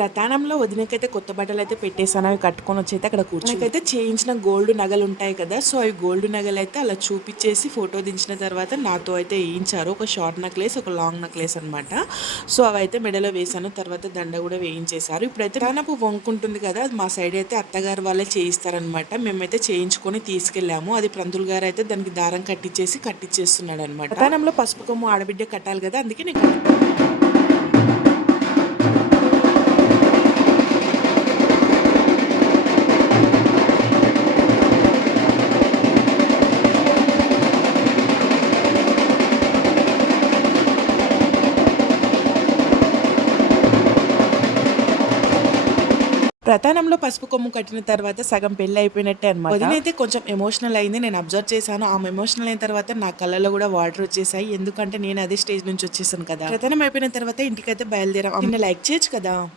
ప్రధానంలో వదినకైతే కొత్త బట్టలు అయితే పెట్టేసాను అవి కట్టుకొని వచ్చి అయితే అక్కడ కూర్చొని అయితే చేయించిన గోల్డ్ నగలు ఉంటాయి కదా సో అవి గోల్డ్ నగలు అయితే అలా చూపించేసి ఫోటో దించిన తర్వాత నాతో అయితే వేయించారు. ఒక షార్ట్ నెక్లెస్ ఒక లాంగ్ నెక్లెస్ అనమాట సో అవి అయితే మెడలో వేసాను తర్వాత దండ కూడా వేయించేశారు. ఇప్పుడైతే దానపు వంకుంటుంది కదా అది మా సైడ్ అయితే అత్తగారు వాళ్ళే చేయిస్తారనమాట మేమైతే చేయించుకొని తీసుకెళ్ళాము. అది ప్రంతులు గారు అయితే దానికి దారం కట్టించేసి కట్టించేస్తున్నాడు అనమాట ప్రధానంలో పసుపు కొమ్ము ఆడబిడ్డ కట్టాలి కదా అందుకే నేను ప్రధానంలో పసుపు కొమ్ము కట్టిన తర్వాత సగం పెళ్ళి అయిపోయినట్టే అనమాట వదినైతే కొంచెం ఎమోషనల్ అయింది. నేను అబ్జర్వ్ చేశాను. ఆమె ఎమోషనల్ అయిన తర్వాత నా కళ్ళలో కూడా వాటర్ వచ్చేసాయి. ఎందుకంటే నేను అదే స్టేజ్ నుంచి వచ్చేసాను కదా. ప్రధానం అయిపోయిన తర్వాత ఇంటికైతే బయలుదేరాం. లైక్ చేయొచ్చు కదా?